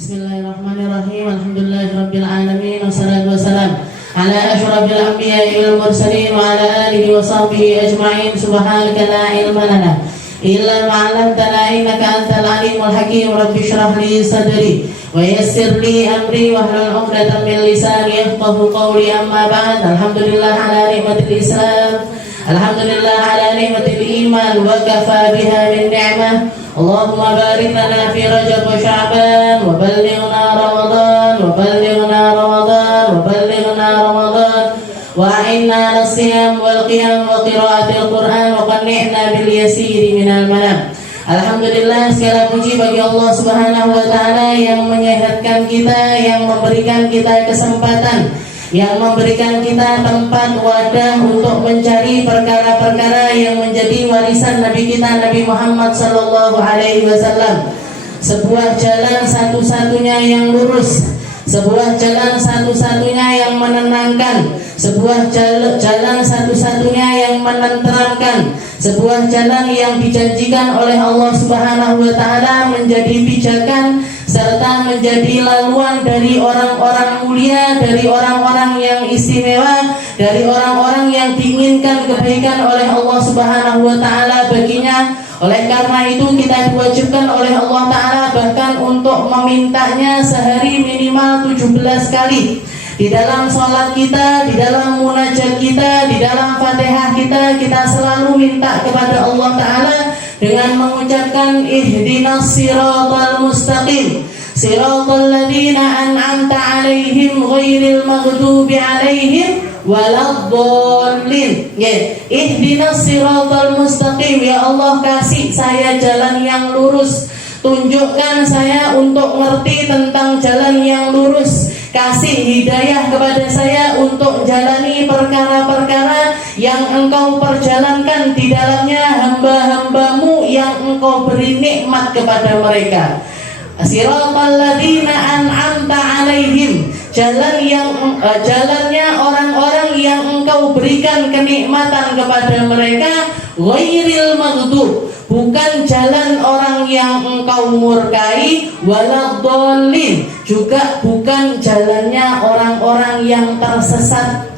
Bismillahirrahmanirrahim. Alhamdulillahirabbil alamin wassalatu wassalam ala asyrafil anbiya'i wal mursalin wa ala alihi wa sahbihi ajma'in. Subhanaka la ilma lana illa ma 'allamtana innaka antal alimul hakim. Rabbi shrah li sadri wa yassir li amri wahlul 'uqdatam min lisani yafqahu qawli. Amma ba'd. Alhamdulillah ala nikmatil Islam, alhamdulillah ala nikmatil iman, wa kafa biha min ni'mah. Allahumma barik lana fi Rajab wa Sya'ban wa ballighna Ramadan wa ballighna Ramadan wa ballighna Ramadan wa a'inna 'ala siyam wal qiyam wa qira'atil Qur'an wa qanni'na bil yasiri minal manam. Alhamdulillah, segala puji bagi Allah Subhanahu wa taala yang menyehatkan kita, yang memberikan kita kesempatan, yang memberikan kita tempat wadah untuk mencari perkara-perkara yang menjadi warisan Nabi kita Nabi Muhammad sallallahu alaihi wasallam. Sebuah jalan satu-satunya yang lurus, sebuah jalan satu-satunya yang menenangkan, sebuah jalan satu-satunya yang menenteramkan, sebuah jalan yang dijanjikan oleh Allah Subhanahu wa taala menjadi pijakan serta menjadi laluan dari orang-orang mulia, dari orang-orang yang istimewa, dari orang-orang yang diinginkan kebaikan oleh Allah Subhanahu wa taala baginya. Oleh karena itu kita diwajibkan oleh Allah taala bahkan untuk memintanya sehari minimal 17 kali. Di dalam sholat kita, di dalam munajat kita, di dalam Fatihah kita, kita selalu minta kepada Allah Ta'ala dengan mengucapkan ihdinas siratal mustaqim, siratal ladzina an'amta alaihim ghairil maghdubi alaihim waladdallin. Ihdinas siratal mustaqim, ya Allah kasih saya jalan yang lurus, tunjukkan saya untuk ngerti tentang jalan yang lurus. Kasih hidayah kepada saya untuk jalani perkara-perkara yang engkau perjalankan di dalamnya hamba-hambamu yang engkau beri nikmat kepada mereka. Siratal ladzina an'amta alaihim, jalannya orang-orang yang engkau berikan kenikmatan kepada mereka. Ghairil maghdub, bukan jalan orang yang engkau murkai. Waladdallin, juga bukan jalannya orang-orang yang tersesat.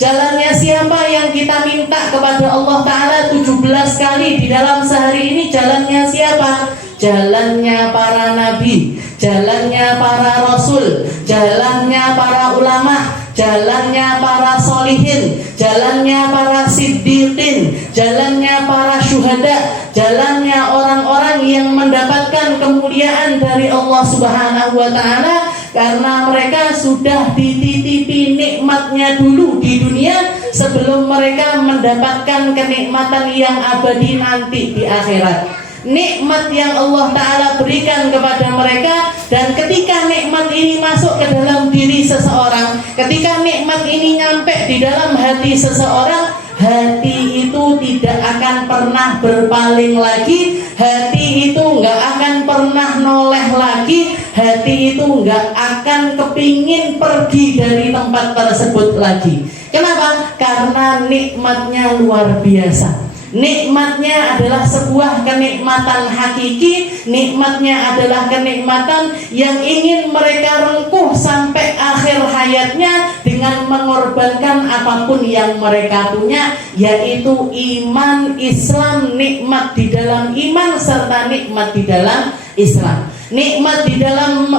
Jalannya siapa yang kita minta kepada Allah Ta'ala 17 kali di dalam sehari ini? Jalannya siapa? Jalannya para nabi, jalannya para rasul, jalannya para ulama, jalannya para solihin, jalannya para siddiqin, jalannya para syuhada, jalannya orang-orang yang mendapatkan kemuliaan dari Allah Subhanahu wa ta'ala karena mereka sudah dititipi nikmatnya dulu di dunia sebelum mereka mendapatkan kenikmatan yang abadi nanti di akhirat. Nikmat yang Allah Ta'ala berikan kepada mereka, dan ketika nikmat ini masuk ke dalam diri seseorang, ketika nikmat ini nyampe di dalam hati seseorang, hati itu tidak akan pernah berpaling lagi, hati itu nggak akan pernah noleh lagi, hati itu nggak akan kepingin pergi dari tempat tersebut lagi. Kenapa? Karena nikmatnya luar biasa. Nikmatnya adalah sebuah kenikmatan hakiki, nikmatnya adalah kenikmatan yang ingin mereka rengkuh sampai akhir hayatnya dengan mengorbankan apapun yang mereka punya, yaitu iman, Islam, nikmat di dalam iman serta nikmat di dalam Islam. Nikmat di dalam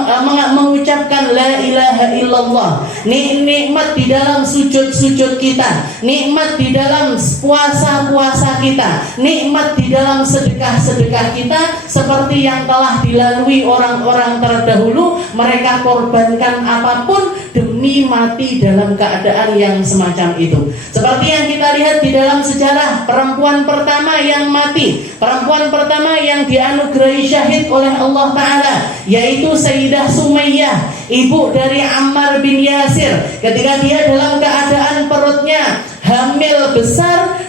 mengucapkan la ilaha illallah, nikmat di dalam sujud-sujud kita, nikmat di dalam puasa-puasa kita, nikmat di dalam sedekah-sedekah kita, seperti yang telah dilalui orang-orang terdahulu. Mereka korbankan apapun demi mati dalam keadaan yang semacam itu. Seperti yang kita lihat di dalam sejarah, perempuan pertama yang mati, perempuan pertama yang dianugerahi syahid oleh Allah Ta'ala, yaitu Sayyidah Sumayyah, ibu dari Ammar bin Yasir. Ketika dia dalam keadaan perutnya hamil besar,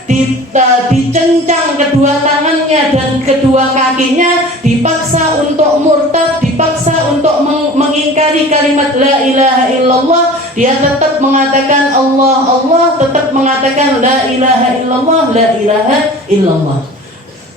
dicencang kedua tangannya dan kedua kakinya, dipaksa untuk murtad, dipaksa untuk mengingkari kalimat la ilaha illallah. Dia tetap mengatakan Allah, Allah, tetap mengatakan la ilaha illallah, la ilaha illallah.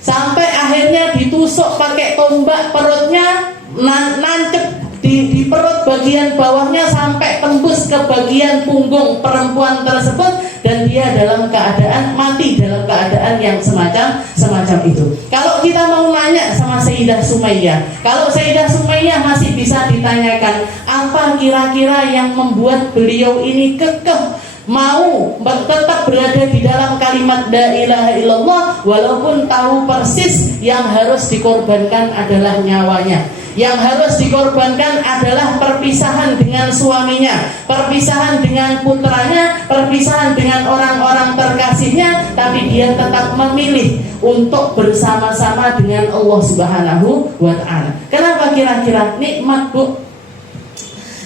Sampai akhirnya ditusuk pakai tombak perutnya, nancep di perut bagian bawahnya sampai tembus ke bagian punggung perempuan tersebut, dan dia dalam keadaan mati, dalam keadaan yang semacam itu. Kalau kita mau nanya sama Sayyidah Sumayyah, kalau Sayyidah Sumayyah masih bisa ditanyakan, apa kira-kira yang membuat beliau ini kekeh mau tetap berada di dalam kalimat la ilaha illallah, walaupun tahu persis yang harus dikorbankan adalah nyawanya, yang harus dikorbankan adalah perpisahan dengan suaminya, perpisahan dengan putranya, perpisahan dengan orang-orang terkasihnya, tapi dia tetap memilih untuk bersama-sama dengan Allah Subhanahu wa ta'ala. Kenapa kira-kira? Nikmat, Bu.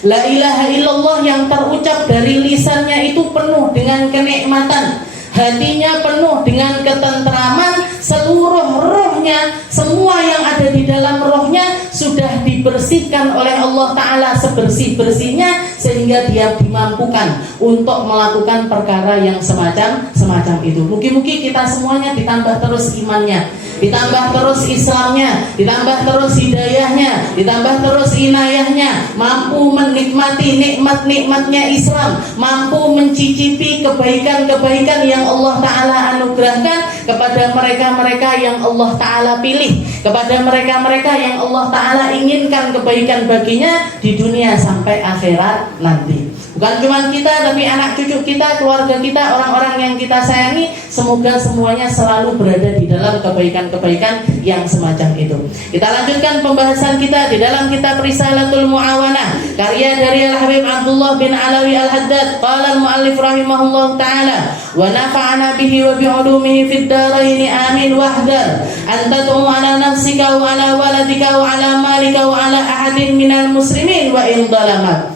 La ilaha illallah yang terucap dari lisannya itu penuh dengan kenikmatan, hatinya penuh dengan ketentraman, seluruh rohnya, semua yang ada di dalam rohnya sudah dibersihkan oleh Allah Ta'ala sebersih-bersihnya, sehingga dia dimampukan untuk melakukan perkara yang semacam itu. Mugi-mugi kita semuanya ditambah terus imannya, ditambah terus Islamnya, ditambah terus hidayahnya, ditambah terus inayahnya, mampu menikmati nikmat-nikmatnya Islam, mampu mencicipi kebaikan-kebaikan yang Allah Ta'ala anugerahkan kepada mereka-mereka yang Allah Ta'ala pilih, kepada mereka-mereka yang Allah Ta'ala inginkan kebaikan baginya di dunia sampai akhirat nanti. Bukan cuma kita, tapi anak cucu kita, keluarga kita, orang-orang yang kita sayangi, semoga semuanya selalu berada di dalam kebaikan-kebaikan yang semacam itu. Kita lanjutkan pembahasan kita di dalam kitab Risalatul Mu'awanah, karya dari Al-Habib Abdullah bin Alawi Al-Haddad. Qala al-muallif rahimahullah ta'ala, wa nafa'ana bihi wa bi'ulumihi fid daraini amin, wahdar an tad'u ala nafsika wa ala waladika wa ala malika wa ala ahadin minal muslimin wa in dhalamat.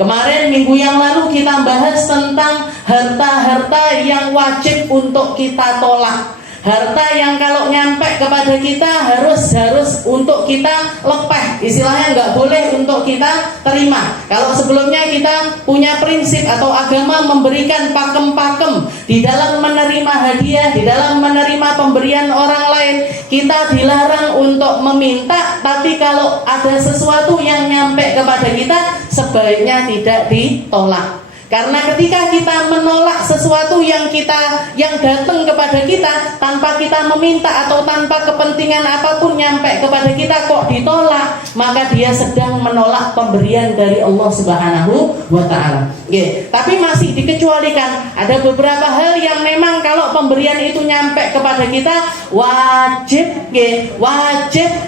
Kemarin minggu yang lalu kita bahas tentang harta-harta yang wajib untuk kita tolak, harta yang kalau nyampe kepada kita harus untuk kita lepeh, istilahnya nggak boleh untuk kita terima. Kalau sebelumnya kita punya prinsip atau agama memberikan pakem-pakem di dalam menerima hadiah, di dalam menerima pemberian orang lain, kita dilarang untuk meminta, tapi kalau ada sesuatu yang nyampe kepada kita sebaiknya tidak ditolak. Karena ketika kita menolak sesuatu yang datang kepada kita tanpa kita meminta atau tanpa kepentingan apapun nyampe kepada kita kok ditolak, maka dia sedang menolak pemberian dari Allah Subhanahu wa ta'ala. Tapi masih dikecualikan, ada beberapa hal yang memang kalau pemberian itu nyampe kepada kita wajib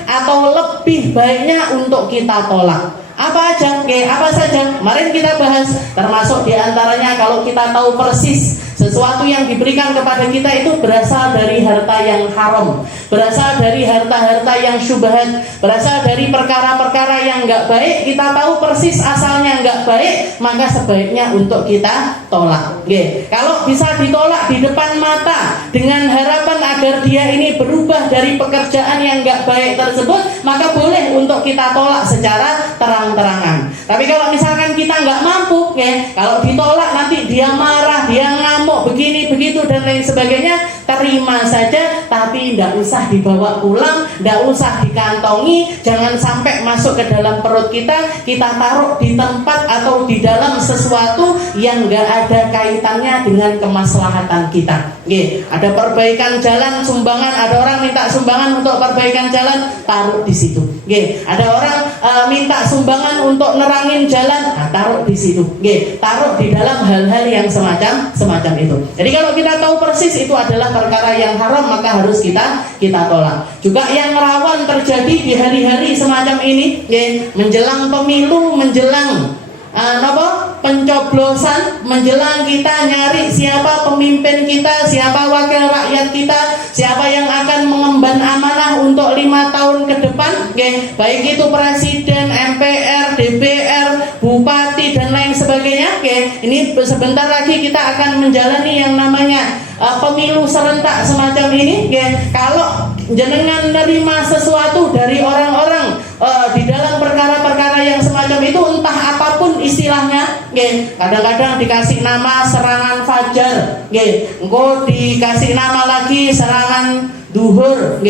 atau lebih baiknya untuk kita tolak. Apa aja? Apa saja? Kemarin kita bahas, termasuk diantaranya kalau kita tahu persis sesuatu yang diberikan kepada kita itu berasal dari harta yang haram, berasal dari harta-harta yang syubhat, berasal dari perkara-perkara yang enggak baik, kita tahu persis asalnya enggak baik, maka sebaiknya untuk kita tolak. Kalau bisa ditolak di depan mata dengan harapan agar dia ini berubah dari pekerjaan yang enggak baik tersebut, maka boleh untuk kita tolak secara terang-terangan. Tapi kalau misalkan kita enggak mampu, kalau ditolak nanti dia marah, dia ngamuk, begini begitu dan lain sebagainya, terima saja, tapi tidak usah dibawa pulang, tidak usah dikantongi, jangan sampai masuk ke dalam perut kita taruh di tempat atau di dalam sesuatu yang nggak ada kaitannya dengan kemaslahatan kita. Ada perbaikan jalan sumbangan, ada orang minta sumbangan untuk perbaikan jalan, taruh di situ. Ada orang minta sumbangan untuk nerangin jalan, taruh di situ. Taruh di dalam hal-hal yang semacam itu. Jadi kalau kita tahu persis itu adalah perkara yang haram, maka harus kita tolak. Juga yang rawan terjadi di hari-hari semacam ini, menjelang pemilu, menjelang pencoblosan, menjelang kita nyari siapa pemimpin kita, siapa wakil rakyat kita, siapa yang akan mengemban amanah untuk 5 tahun ke depan, baik itu presiden, MPR, DPR, bupati dan lain sebagainya. Ini sebentar lagi kita akan menjalani yang namanya pemilu serentak semacam ini. Kalau jenengan menerima sesuatu dari orang-orang di dalam perkara-perkara yang semacam itu, entah apapun istilahnya, kadang-kadang dikasih nama serangan fajar, engko dikasih nama lagi serangan duhur,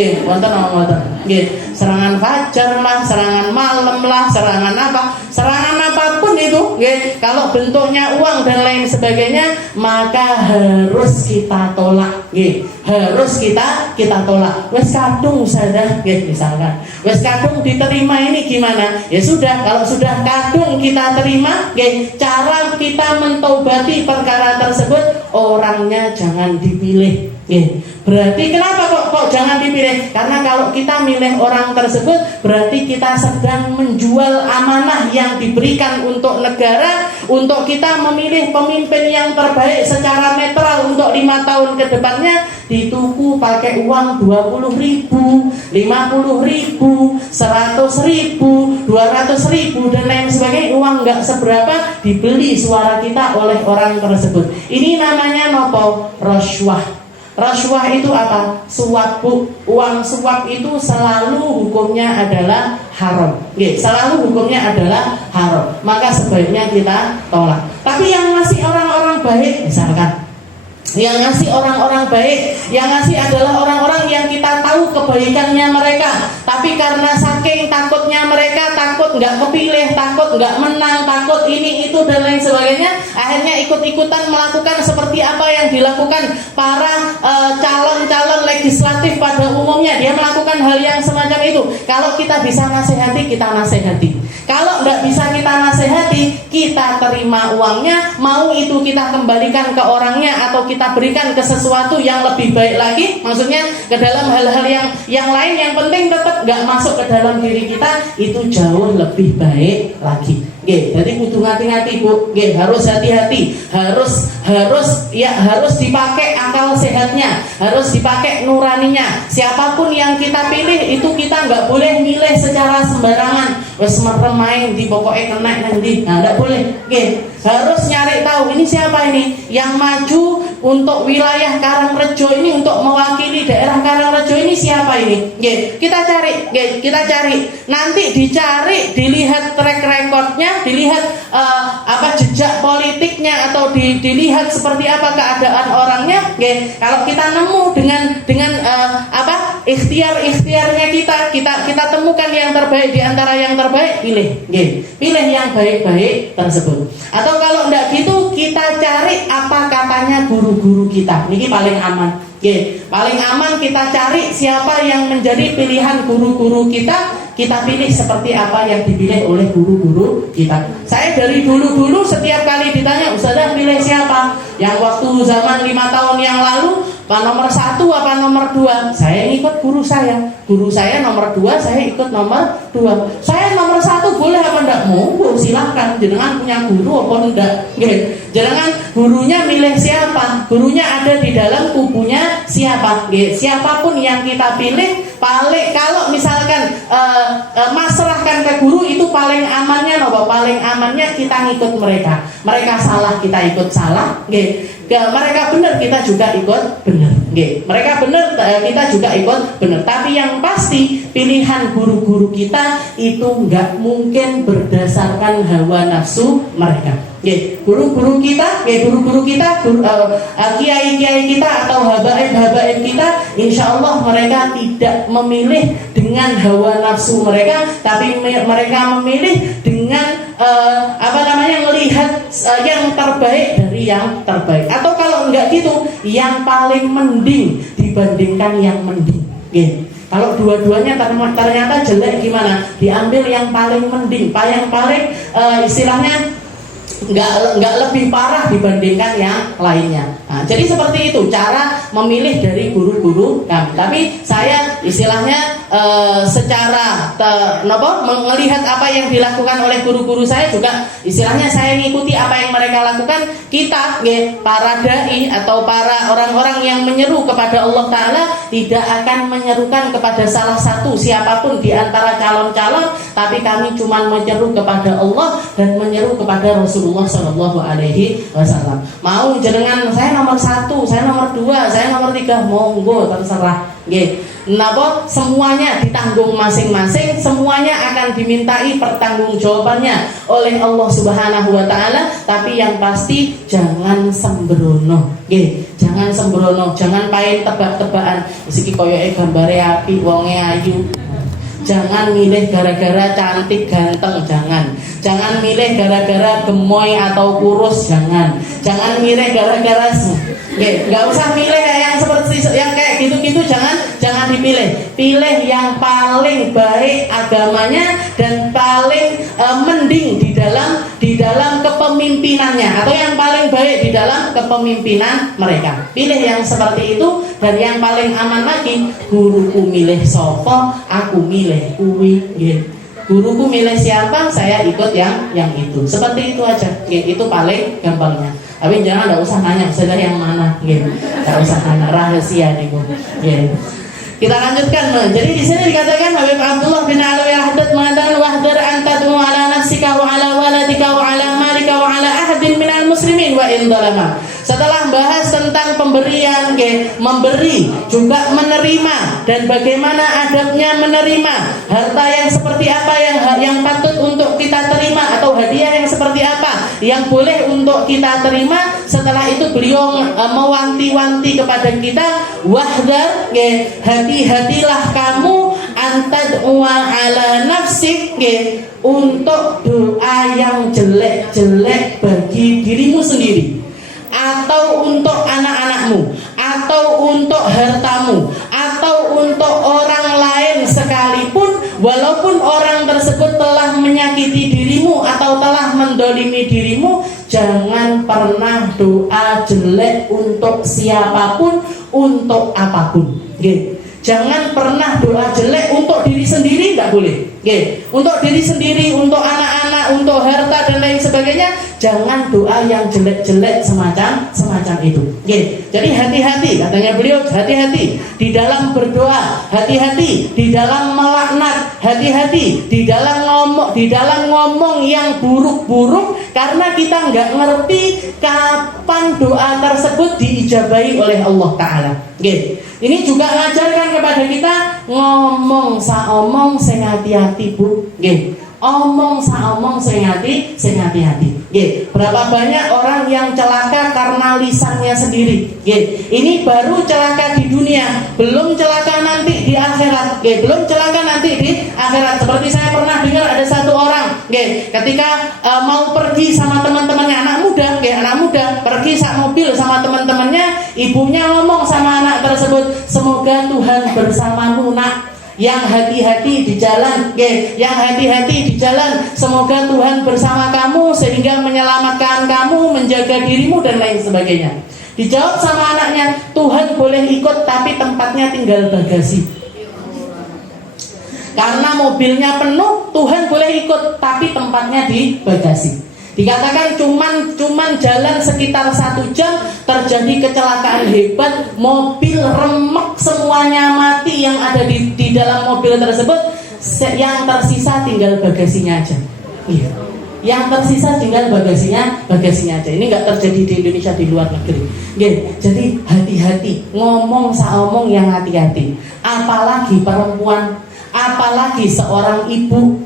serangan fajar lah, serangan malam lah, serangan apapun itu, nggih, kalau bentuknya uang dan lain sebagainya, maka harus kita tolak, nggih. Harus kita tolak. Wes kadung saja, nggih, misalkan. Wes kadung diterima ini gimana? Ya sudah, kalau sudah kadung kita terima, nggih, cara kita mentobati perkara tersebut, orangnya jangan dipilih. Berarti kenapa kok jangan dipilih? Karena kalau kita milih orang tersebut, berarti kita sedang menjual amanah yang diberikan untuk negara, untuk kita memilih pemimpin yang terbaik secara netral untuk 5 tahun ke depannya, dituku pakai uang 20.000, 50.000, 100.000, 200.000 dan lain sebagainya. Uang nggak seberapa, dibeli suara kita oleh orang tersebut. Ini namanya nopo? Rashwah. Rashwah itu apa? Suap, Bu. Uang suap itu selalu hukumnya adalah haram. Selalu hukumnya adalah haram. Maka sebaiknya kita tolak. Tapi yang ngasih orang-orang baik, misalkan, yang ngasih orang-orang baik, yang ngasih adalah orang-orang yang kita tahu kebaikannya mereka, tapi karena saking takutnya mereka, takut nggak kepilih, takut nggak menang, takut ini itu dan lain sebagainya, akhirnya ikut-ikutan melakukan seperti apa yang dilakukan para calon-calon legislatif pada umumnya. Dia melakukan hal yang semacam itu. Kalau kita bisa nasihati, kita nasihati. Kalau nggak bisa kita nasihati, kita terima uangnya, mau itu kita kembalikan ke orangnya atau kita berikan ke sesuatu yang lebih baik lagi, maksudnya ke dalam hal-hal yang lain, yang penting tetap nggak masuk ke dalam diri kita, itu jauh lebih baik lagi. Jadi kudu hati-hati, Bu. Harus hati-hati, harus dipakai akal sehatnya, harus dipakai nuraninya. Siapapun yang kita pilih itu kita nggak boleh milih secara sembarangan. Wes main di pokoknya kena nanti, nggak boleh. Harus nyari tahu ini siapa ini yang maju untuk wilayah Karangrejo ini, untuk mewakili daerah Karangrejo ini siapa ini? Kita cari. Nanti dicari, dilihat track recordnya, dilihat jejak politiknya, atau dilihat seperti apa keadaan orangnya. Kalau kita nemu dengan ikhtiarnya kita temukan yang terbaik di antara yang terbaik, pilih yang baik-baik tersebut. Atau kalau enggak gitu, kita cari apa katanya guru-guru kita. Ini paling aman. Paling aman kita cari siapa yang menjadi pilihan guru-guru kita. Kita pilih seperti apa yang dipilih oleh guru-guru kita. Saya dari dulu setiap kali ditanya, Ustazah pilih siapa? Yang waktu zaman 5 tahun yang lalu, nomor 1 apa nomor 2? Saya ikut guru saya. Guru saya nomor 2, saya ikut nomor 2. Saya nomor 1 boleh apa enggak? Monggo, silahkan. Jenengan punya guru apa enggak? Jenengan gurunya milih siapa? Gurunya ada di dalam kubunya siapa? Siapapun yang kita pilih, paling kalau misalkan masrahkan ke guru, itu paling amannya paling amannya kita ngikut mereka. Mereka salah, kita ikut salah. Mereka benar, kita juga ikut benar. Mereka benar, kita juga ikut benar. Tapi yang pasti pilihan guru-guru kita itu nggak mungkin berdasarkan hawa nafsu mereka. Guru-guru kita, kiai-kiai kita atau habaib-habaib kita, insya Allah mereka tidak memilih dengan hawa nafsu mereka, tapi mereka memilih dengan melihat yang terbaik dari yang terbaik. Atau kalau enggak gitu, yang paling mending dibandingkan yang mending. Kalau dua-duanya ternyata jelek, gimana? Diambil yang paling mending, yang paling istilahnya nggak lebih parah dibandingkan yang lainnya. Jadi seperti itu cara memilih dari guru-guru kami. Tapi saya istilahnya secara melihat apa yang dilakukan oleh guru-guru saya, juga istilahnya saya mengikuti apa yang mereka lakukan. Kita para dai atau para orang-orang yang menyeru kepada Allah Ta'ala tidak akan menyerukan kepada salah satu siapapun di antara calon-calon, tapi kami cuma menyeru kepada Allah dan menyeru kepada Rasulullah Sallallahu Alaihi Wasallam. Mau jenengan saya nomor 1, saya nomor 2, saya nomor 3, monggo terserah. Semuanya ditanggung masing-masing, semuanya akan dimintai pertanggungjawabannya oleh Allah Subhanahu Wa Taala. Tapi yang pasti jangan sembrono, jangan sembrono, jangan pain tebak-tebakan. Iki koyoke gambare api, wonge ayu. Jangan milih gara-gara cantik ganteng, jangan. Jangan milih gara-gara gemoy atau kurus, jangan. Jangan milih gara-gara nggak usah milih yang seperti yang kayak gitu-gitu, jangan dipilih. Pilih yang paling baik agamanya dan paling mending di dalam kepemimpinannya, atau yang paling baik di dalam kepemimpinan mereka. Pilih yang seperti itu. Dan yang paling aman lagi, guruku milih sopo, aku milih kuwi. Guruku milih siapa, saya ikut yang itu. Seperti itu aja. Itu paling gampangnya. Tapi jangan, enggak usah nanya sudah yang mana. Enggak usah nanya, rahasia nih Bu. Kita lanjutkan. Jadi di sini dikatakan Habib Abdullah bin Alwi Al-Haddad mengatakan wahdar antad'u ala nafsika wa ala waladika wa ala malika wa ala ahadin minal muslimin wa in dalama. Setelah bahas tentang pemberian, memberi juga menerima dan bagaimana adabnya menerima harta yang seperti apa yang patut untuk kita terima, atau hadiah yang seperti apa yang boleh untuk kita terima. Setelah itu beliau mewanti-wanti kepada kita, wahdar, hati-hatilah kamu antad'u ala nafsik, untuk doa yang jelek-jelek bagi dirimu sendiri, atau untuk anak-anakmu, atau untuk hartamu, atau untuk orang lain sekalipun, walaupun orang tersebut telah menyakiti dirimu atau telah mendolimi dirimu. Jangan pernah doa jelek untuk siapapun, untuk apapun. Jangan pernah doa jelek untuk diri sendiri, tidak boleh. Untuk diri sendiri, untuk anak-anak, untuk harta dan lain sebagainya, jangan doa yang jelek-jelek semacam itu. Jadi hati-hati, katanya beliau, hati-hati di dalam berdoa, hati-hati di dalam melaknat, hati-hati di dalam ngomong yang buruk-buruk, karena kita nggak ngerti kapan doa tersebut diijabahi oleh Allah Ta'ala. Ini juga mengajarkan kepada kita ngomong saomong sing hati-hati Bu. Omong saomong sing hati-hati. Berapa banyak orang yang celaka karena lisannya sendiri. Ini baru celaka di dunia, belum celaka nanti di akhirat. Belum celaka nanti di akhirat. Seperti saya pernah dengar ada satu orang, ketika mau pergi sama teman-temannya, anak muda pergi sak mobil sama teman-temannya, ibunya ngomong sama anak tersebut, semoga Tuhan bersamamu nak, yang hati-hati di jalan, yang hati-hati di jalan, semoga Tuhan bersama kamu sehingga menyelamatkan kamu, menjaga dirimu dan lain sebagainya. Dijawab sama anaknya, Tuhan boleh ikut tapi tempatnya tinggal bagasi. Karena mobilnya penuh, Tuhan boleh ikut tapi tempatnya di bagasi. Dikatakan cuman jalan sekitar 1 jam terjadi kecelakaan hebat, mobil remek semuanya mati yang ada di dalam mobil tersebut, yang tersisa tinggal bagasinya aja. Yang tersisa tinggal bagasinya aja. Ini nggak terjadi di Indonesia, di luar negeri. Jadi hati-hati, ngomong saomong yang hati-hati. Apalagi perempuan, apalagi seorang ibu,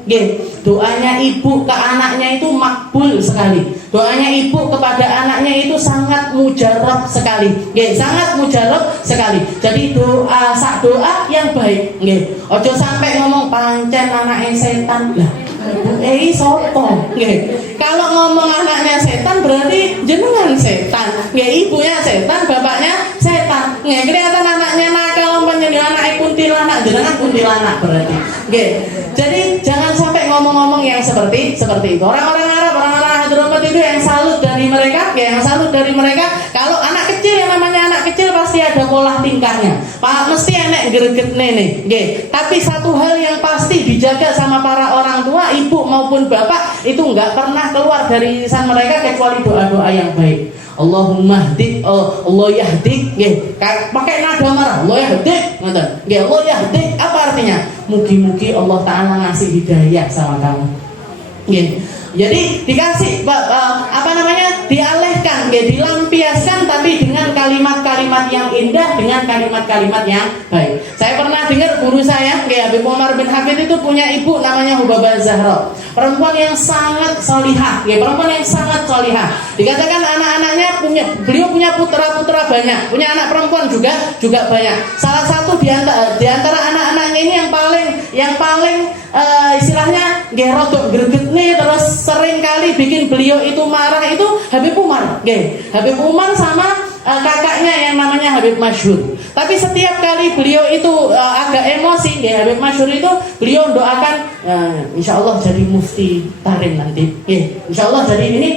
doanya ibu ke anaknya itu makbul sekali. Doanya ibu kepada anaknya itu sangat mujarab sekali, sangat mujarab sekali. Jadi doa yang baik, ojo sampai ngomong pancen anaknya setan lah. Sopo, kalau ngomong anaknya setan berarti jenengan setan, ibunya setan, bapaknya setan. Kelihatan anaknya nakal, anaknya kuntilanak, jenengan kuntilanak berarti. Jadi jangan sampai ngomong-ngomong yang seperti itu. Orang-orang Arab, orang-orang Hadramaut itu yang salut dari mereka, kalau anak kecil, yang namanya anak kecil pasti ada pola tingkahnya, mesti enek greget nenek. Tapi satu hal yang pasti dijaga sama para orang tua, ibu maupun bapak, itu nggak pernah keluar dari lisan mereka kecuali doa-doa yang baik. Allahumma hdik, Allah yahdik, pakai nada marah, Allah yahdik, Allah yahdik, apa artinya? Mugi-mugi Allah Ta'ala ngasih hidayah sama kamu. Jadi dikasih dialihkan, dilampiaskan, tapi dengan kalimat-kalimat yang indah dengan kalimat-kalimat yang baik. Saya pernah dengar guru saya, Habib Umar bin Hafid itu punya ibu namanya Hubabah Zahra, perempuan yang sangat solihah, perempuan yang sangat solihah. Dikatakan anak-anaknya beliau punya putra-putra banyak, punya anak perempuan juga banyak. Salah satu di antara anak-anaknya ini yang paling istilahnya rodok greget nih, terus sering kali bikin beliau itu marah itu Habib Umar. Habib Umar sama kakaknya yang namanya Habib Masyhur. Tapi setiap kali beliau itu agak emosi, Habib Masyhur itu beliau doakan insya Allah jadi mufti Tarim nanti. Insya Allah jadi ini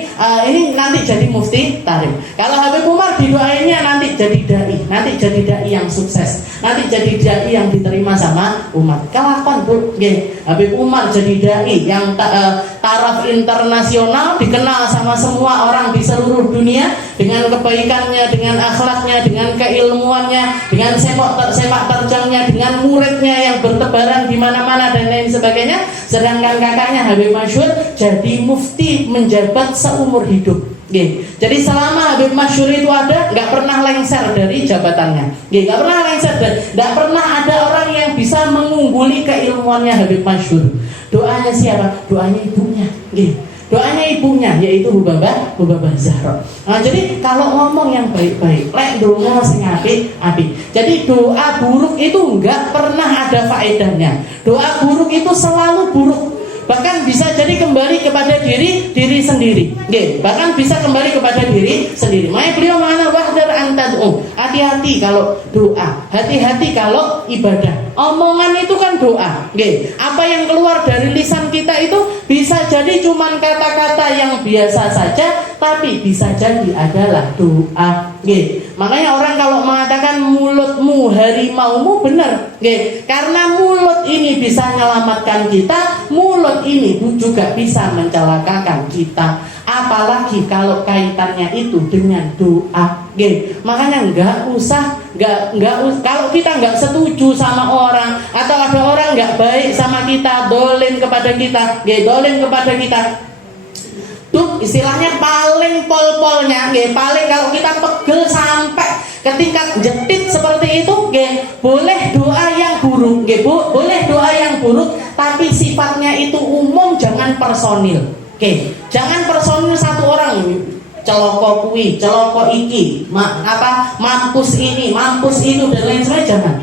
nanti jadi mufti Tarim. Kalau Habib Umar didoainnya nanti jadi dai yang sukses, nanti jadi dai yang diterima sama umat. Kelakon Bu, Habib Umar jadi dai yang taraf internasional, dikenal sama semua orang di seluruh dunia dengan kebaikannya, dengan akhlaknya, dengan keilmuannya, dengan sepak terjangnya, dengan muridnya yang bertebaran di mana-mana dan lain sebagainya. Sedangkan kakaknya Habib Masyhur jadi mufti menjabat seumur hidup. Jadi selama Habib Masyhur itu ada, nggak pernah lengser dari jabatannya. Nggak pernah lengser, nggak pernah ada orang yang bisa mengungguli keilmuannya Habib Masyhur. Doanya siapa? Doanya ibunya. Doanya ibunya yaitu Hubabah Zahra. Nah, jadi kalau ngomong yang baik-baik, lek ndonga sing apik. Jadi doa buruk itu enggak pernah ada faedahnya. Doa buruk itu selalu buruk. Bahkan bisa jadi kembali kepada diri sendiri. Bahkan bisa kembali kepada diri sendiri. Makanya beliau mengatakan wahdar antad'u. Hati-hati kalau doa, hati-hati kalau ibadah. Omongan itu kan doa. Apa yang keluar dari lisan kita itu bisa jadi cuman kata-kata yang biasa saja, tapi bisa jadi adalah doa. Makanya orang kalau mengatakan mulutmu harimaumu, benar. Karena mulut ini bisa menyelamatkan kita, mulut ini juga bisa mencelakakan kita. Apalagi kalau kaitannya itu dengan doa. Makanya nggak usah kalau kita nggak setuju sama orang, atau ada orang nggak baik sama kita, dolim kepada kita, tuh istilahnya paling pol-polnya, paling kalau kita pegel sampai ketika jetit seperti itu, boleh doa yang buruk, boleh doa yang buruk, tapi sifatnya itu umum, jangan personil. Jangan personil satu orang, celoko kui, celoko iki, mampus ini, mampus itu dan lain sebagainya, jangan.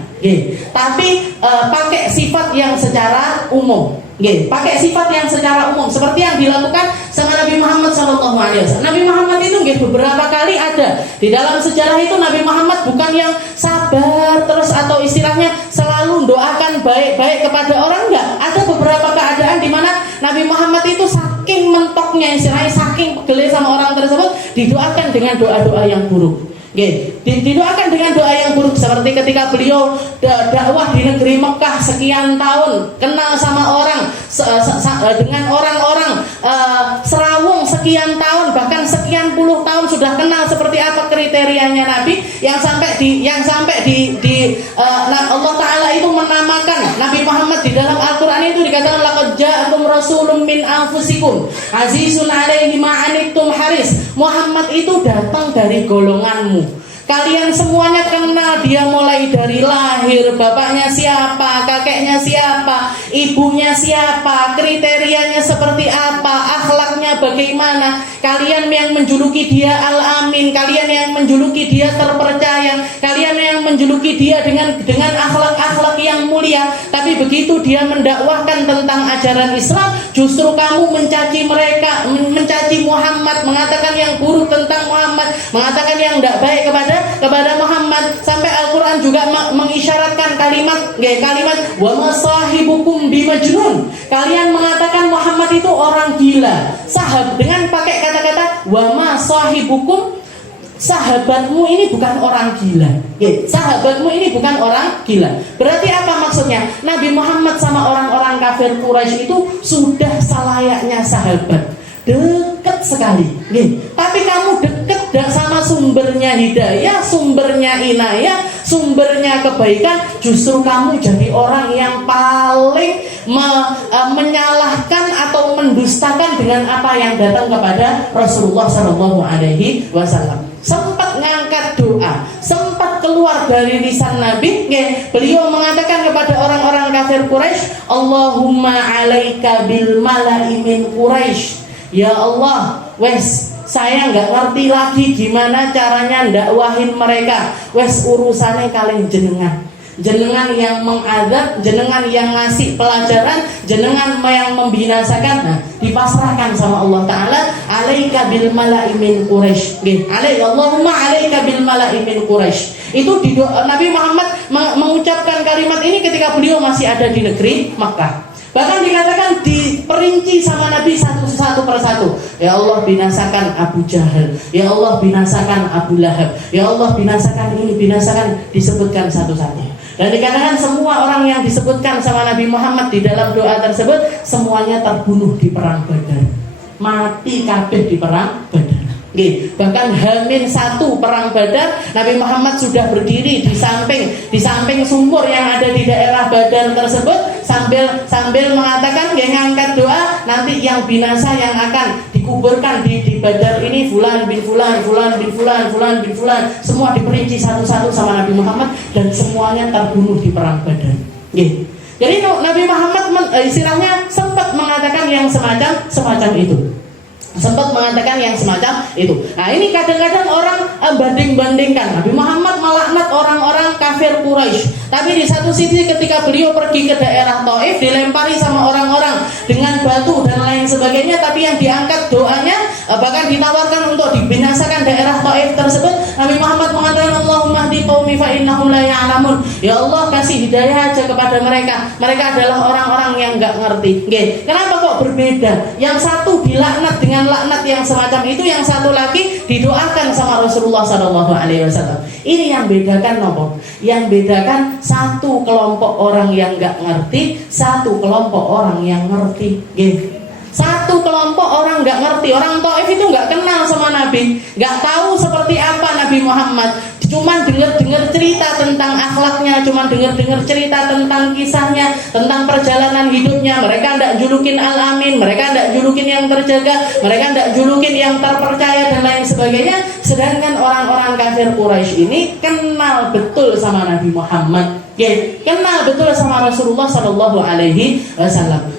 Tapi pakai sifat yang secara umum. Pakai sifat yang secara umum seperti yang dilakukan sama Nabi Muhammad SAW. Nabi Muhammad itu beberapa kali ada di dalam sejarah itu. Nabi Muhammad bukan yang sabar terus atau istilahnya selalu doakan baik-baik kepada orang, enggak. Ada beberapa keadaan di mana Nabi Muhammad itu saking mentoknya, istilahnya saking pegel sama orang tersebut, didoakan dengan doa-doa yang buruk. Didoakan dengan doa yang buruk, seperti ketika beliau dakwah di negeri Mekah sekian tahun, kenal sama orang dengan orang-orang serawung sekian tahun, bahkan sekian puluh tahun sudah kenal seperti apa kriterianya Nabi, yang sampai Allah Ta'ala itu menamakan Nabi Muhammad di dalam Al-Quran itu dikatakan laqad ja'akum rasulun min anfusikum azizun 'alaihi ma 'anittum haris. Muhammad itu datang dari golonganmu. Kalian semuanya kenal dia mulai dari lahir, bapaknya siapa, kakeknya siapa, ibunya siapa, kriterianya seperti apa, akhlaknya bagaimana. Kalian yang menjuluki dia Al-Amin, kalian yang menjuluki dia terpercaya, kalian yang menjuluki dia dengan akhlak-akhlak yang mulia. Tapi begitu dia mendakwahkan tentang ajaran Islam, justru kamu mencaci mereka, mencaci Muhammad, mengatakan yang buruk tentang Muhammad, mengatakan yang tidak baik kepada Muhammad. Sampai Al-Quran juga mengisyaratkan kalimat wa ma sahibukum bimajnun. Kalian mengatakan Muhammad itu orang gila. Dengan pakai kata-kata wa ma sahibukum, sahabatmu ini bukan orang gila. Sahabatmu ini bukan orang gila. Berarti apa maksudnya? Nabi Muhammad sama orang-orang kafir Quraisy itu sudah selayaknya sahabat, dekat sekali. Tapi kamu dekat sama sumbernya hidayah, sumbernya inayah, sumbernya kebaikan, justru kamu jadi orang yang paling menyalahkan atau mendustakan dengan apa yang datang kepada Rasulullah SAW. Sempat ngangkat doa doa sempat keluar dari lisan Nabi, beliau mengatakan kepada orang-orang kafir Quraisy, Allahumma alaika bil mala'i min Quraisy. Ya Allah, wes saya nggak ngerti lagi gimana caranya ndakwahin mereka. Wes urusannya kalian jenengan yang mengadab, jenengan yang ngasih pelajaran, jenengan yang membinasakan. Nah, dipasrahkan sama Allah Ta'ala, alaika bil mala'i min Quraisy. Allahumma alaika bil mala'i min Quraisy. Itu Nabi Muhammad mengucapkan kalimat ini ketika beliau masih ada di negeri Makkah. Bahkan dikatakan diperinci sama Nabi satu persatu. Ya Allah, binasakan Abu Jahal. Ya Allah, binasakan Abu Lahab. Ya Allah, binasakan ini, binasakan, disebutkan satu-satu. Dan dikatakan semua orang yang disebutkan sama Nabi Muhammad di dalam doa tersebut semuanya terbunuh di perang Badar. Mati kabeh di perang Badar. Bahkan H-1 perang Badar, Nabi Muhammad sudah berdiri di samping sumur yang ada di daerah Badar tersebut sambil mengatakan, ngangkat doa, nanti yang binasa yang akan dikuburkan di Badar ini fulan bin fulan, fulan bin fulan, fulan bin fulan, semua diperinci satu-satu sama Nabi Muhammad dan semuanya terbunuh di perang Badar. Jadi Nabi Muhammad istilahnya sempat mengatakan yang semacam itu. Sempat mengatakan yang semacam itu. Nah, ini kadang-kadang orang banding-bandingkan. Nabi Muhammad melaknat orang-orang kafir Quraisy. Tapi di satu sisi ketika beliau pergi ke daerah Taif, dilempari sama orang-orang dengan batu dan lain sebagainya, tapi yang diangkat doanya bahkan ditawarkan untuk dibinasakan daerah Taif tersebut. Nabi Muhammad mengatakan, Allahumma hdi qaumi fa innahum la ya'lamun. Ya Allah, kasih hidayah aja kepada mereka. Mereka adalah orang-orang yang enggak ngerti. Kenapa kok berbeda? Yang satu dilaknat dengan laknat yang semacam itu, yang satu lagi didoakan sama Rasulullah SAW. Ini yang bedakan nopo? Yang bedakan satu kelompok orang yang nggak ngerti, satu kelompok orang yang ngerti. Satu kelompok orang nggak ngerti. Orang Taif itu nggak kenal sama Nabi, nggak tahu seperti apa Nabi Muhammad. Cuman dengar cerita tentang akhlaknya, cuman dengar cerita tentang kisahnya, tentang perjalanan hidupnya. Mereka tidak julukin Al-Amin, mereka tidak julukin yang terjaga, mereka tidak julukin yang terpercaya dan lain sebagainya. Sedangkan orang-orang kafir Quraisy ini kenal betul sama Nabi Muhammad, kenal betul sama Rasulullah Sallallahu Alaihi Wasallam.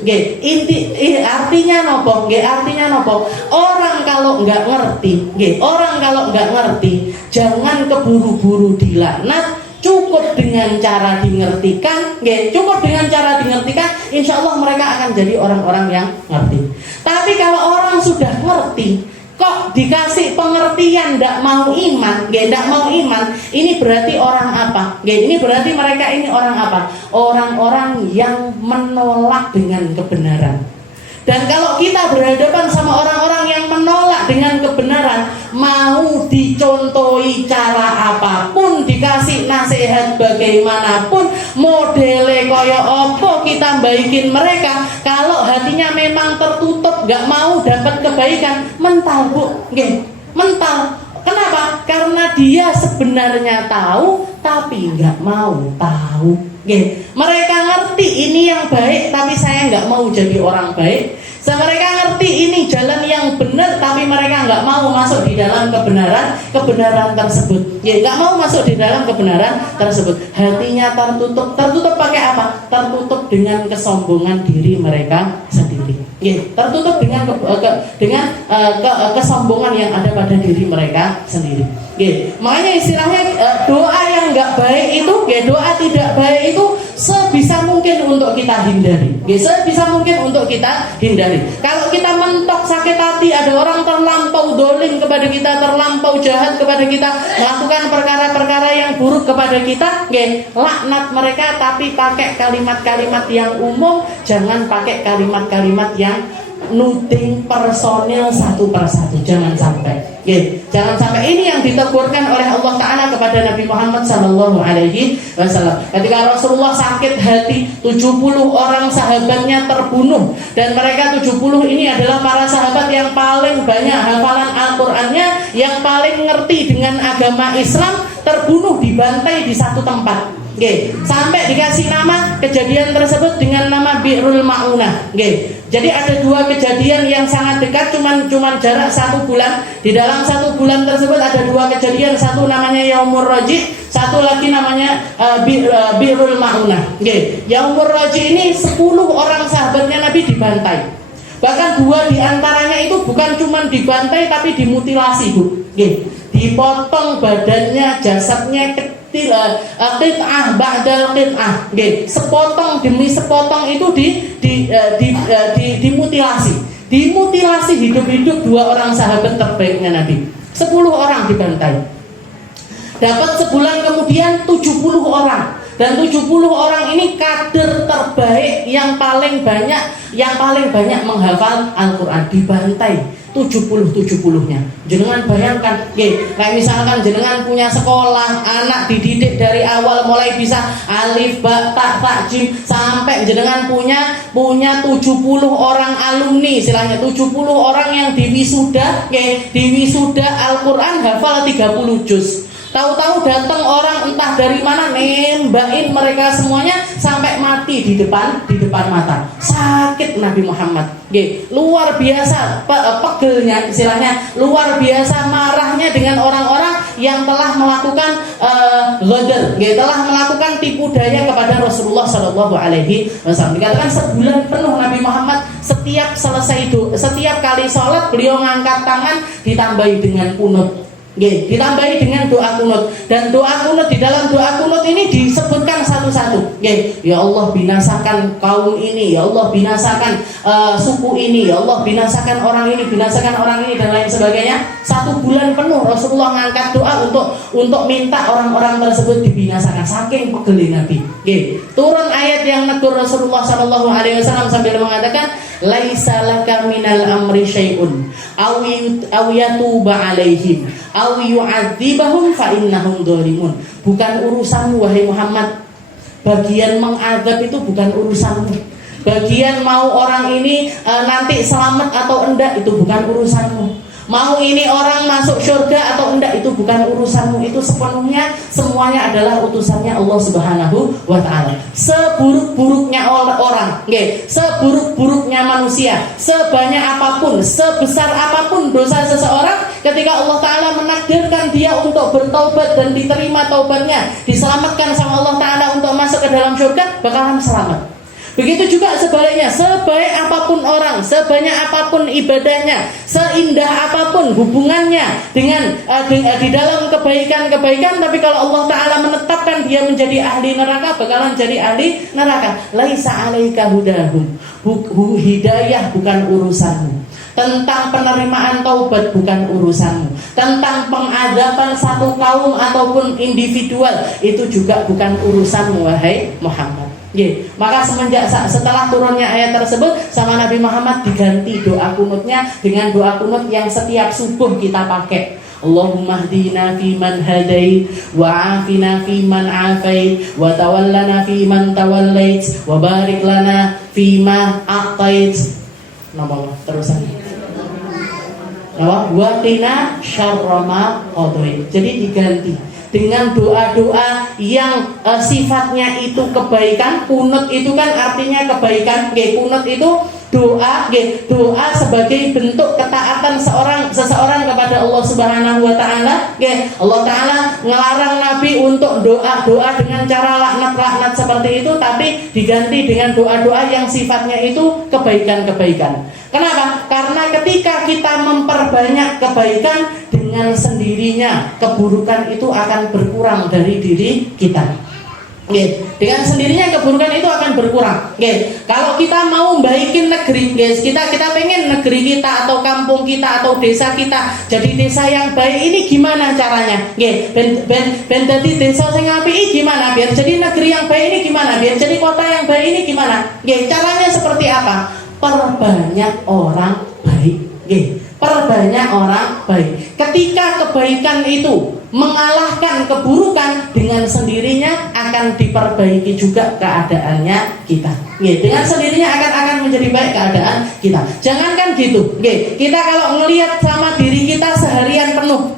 Artinya nopo? Artinya nopo? Orang kalau nggak ngerti, jangan keburu-buru dilaknat. Cukup dengan cara dimengertikan, insya Allah mereka akan jadi orang-orang yang ngerti. Tapi kalau orang sudah ngerti, kok dikasih pengertian ndak mau iman, ini berarti orang apa? Ini berarti mereka ini orang apa? Orang-orang yang menolak dengan kebenaran. Dan kalau kita berhadapan sama orang-orang yang menolak dengan kebenaran, mau dicontohi cara apapun, dikasih nasihat bagaimanapun, modele koyo opo kita baikin mereka, kalau hatinya memang tertutup, gak mau dapat kebaikan, mental bu, mental. Kenapa? Karena dia sebenarnya tahu, tapi gak mau tahu. Mereka ngerti ini yang baik, tapi saya nggak mau jadi orang baik. Mereka ngerti ini jalan yang benar, tapi mereka nggak mau masuk di dalam kebenaran tersebut. Nggak mau masuk di dalam kebenaran tersebut. Hatinya tertutup. Tertutup pakai apa? Tertutup dengan kesombongan diri mereka sendiri. Tertutup dengan kesombongan yang ada pada diri mereka sendiri. Makanya istilahnya doa yang nggak baik itu, doa tidak baik itu sebisa mungkin untuk kita hindari. Sebisa mungkin untuk kita hindari. Kalau kita mentok sakit hati, ada orang terlampau dolim kepada kita, terlampau jahat kepada kita, melakukan perkara-perkara yang buruk kepada kita, laknat mereka, tapi pakai kalimat-kalimat yang umum, jangan pakai kalimat-kalimat yang nuding personil satu persatu. Jangan sampai. Jangan sampai. Ini yang ditegurkan oleh Allah Ta'ala kepada Nabi Muhammad Sallallahu Alaihi Wasallam. Ketika Rasulullah sakit hati, 70 orang sahabatnya terbunuh, dan mereka 70 ini adalah para sahabat yang paling banyak hafalan Al-Qur'annya, yang paling ngerti dengan agama Islam, terbunuh, dibantai di satu tempat. Nggih, sampai dikasih nama kejadian tersebut dengan nama Bi'rul Ma'unah. Nggih. Jadi ada dua kejadian yang sangat dekat, cuman jarak 1 bulan. Di dalam 1 bulan tersebut ada dua kejadian, satu namanya Yaumur Raji, satu lagi namanya Bi'rul Ma'unah. Nggih. Yaumur Raji ini 10 orang sahabatnya Nabi dibantai. Bahkan 2 diantaranya itu bukan cuma dibantai tapi dimutilasi, Bu. Nggih. Dipotong badannya, jasadnya qit'ah ba'dal qit'ah. Nggih, sepotong demi sepotong itu dimutilasi. Dimutilasi hidup-hidup 2 orang sahabat terbaiknya Nabi. 10 orang dibantai. Dapat sebulan kemudian 70 orang. Dan 70 orang ini kader terbaik yang paling banyak menghafal Al-Qur'an, dibantai 70-70-nya. Jenengan bayangkan, kayak misalkan jenengan punya sekolah, anak dididik dari awal mulai bisa alif, ba, ta, jim, sampai jenengan punya 70 orang alumni, istilahnya 70 orang yang diwisuda Al-Qur'an hafal 30 juz. Tahu-tahu datang orang entah dari mana nembakin mereka semuanya sampai mati di depan mata. Sakit Nabi Muhammad. Luar biasa pegelnya, istilahnya luar biasa marahnya dengan orang-orang yang telah melakukan ghadar, telah melakukan tipu daya kepada Rasulullah Shallallahu Alaihi Wasallam. Dikatakan sebulan penuh Nabi Muhammad setiap kali sholat beliau ngangkat tangan ditambahi dengan kunut. Ditambahi dengan doa kunut, dan doa kunut, di dalam doa kunut ini disebutkan satu-satu. Ya Allah binasakan kaum ini, ya Allah binasakan suku ini, ya Allah binasakan orang ini, dan lain sebagainya. 1 bulan penuh Rasulullah ngangkat doa untuk minta orang-orang tersebut dibinasakan, saking pegelin Nabi. Turun ayat yang negur Rasulullah Shallallahu Alaihi Wasallam sambil mengatakan, laisa laka minal amri syai'un aw yatuba alaihim aw yu'adzibahum fa innahum dzalimun. Bukan urusanmu wahai Muhammad. Bagian mengadab itu bukan urusanmu. Bagian mau orang ini nanti selamat atau enggak itu bukan urusanmu. Mau ini orang masuk surga atau enggak itu bukan urusanmu. Itu semuanya adalah utusannya Allah Subhanahu wa taala. Seburuk-buruknya orang, seburuk-buruknya manusia, sebanyak apapun, sebesar apapun dosa seseorang, ketika Allah taala menakdirkan dia untuk bertaubat dan diterima taubatnya, diselamatkan sama Allah taala untuk masuk ke dalam surga, bakalan selamat. Begitu juga sebaliknya, sebaik apapun orang, sebanyak apapun ibadahnya, seindah apapun hubungannya dengan di dalam kebaikan-kebaikan, tapi kalau Allah Ta'ala menetapkan dia menjadi ahli neraka, bakalan jadi ahli neraka. Laisa alaika hudahum, hidayah bukan urusanmu. Tentang penerimaan taubat bukan urusanmu. Tentang pengadaban satu kaum ataupun individual itu juga bukan urusanmu wahai Muhammad. Maka setelah turunnya ayat tersebut sama Nabi Muhammad diganti doa kunutnya dengan doa kunut yang setiap subuh kita pakai. Allahumma hdina fiman hadait, wa afina fiman afait, wa tawallana fiman tawallait, wa barik lana fima a'tait. Nama terusan. Wa qina syarra ma qadait. Jadi diganti dengan doa-doa yang sifatnya itu kebaikan. Kunut itu kan artinya kebaikan. Kunut itu doa sebagai bentuk ketaatan seseorang kepada Allah Subhanahu wa taala. Allah taala ngelarang Nabi untuk doa dengan cara laknat seperti itu, tapi diganti dengan doa-doa yang sifatnya itu kebaikan-kebaikan. Kenapa? Karena ketika kita memperbanyak kebaikan, dengan sendirinya keburukan itu akan berkurang dari diri kita. Dengan sendirinya keburukan itu akan berkurang. Kalau kita mau baikin negeri, kita pengen negeri kita atau kampung kita atau desa kita jadi desa yang baik, ini gimana caranya? Ben dadi desa sing apik gimana? Biar jadi negeri yang baik ini gimana? Biar jadi kota yang baik ini gimana? Caranya seperti apa? Perbanyak orang baik. Perbanyak orang baik. Ketika kebaikan itu mengalahkan keburukan, dengan sendirinya akan diperbaiki juga keadaannya kita. Dengan sendirinya akan menjadi baik keadaan kita. Jangankan gitu, kita kalau ngelihat sama diri kita seharian penuh,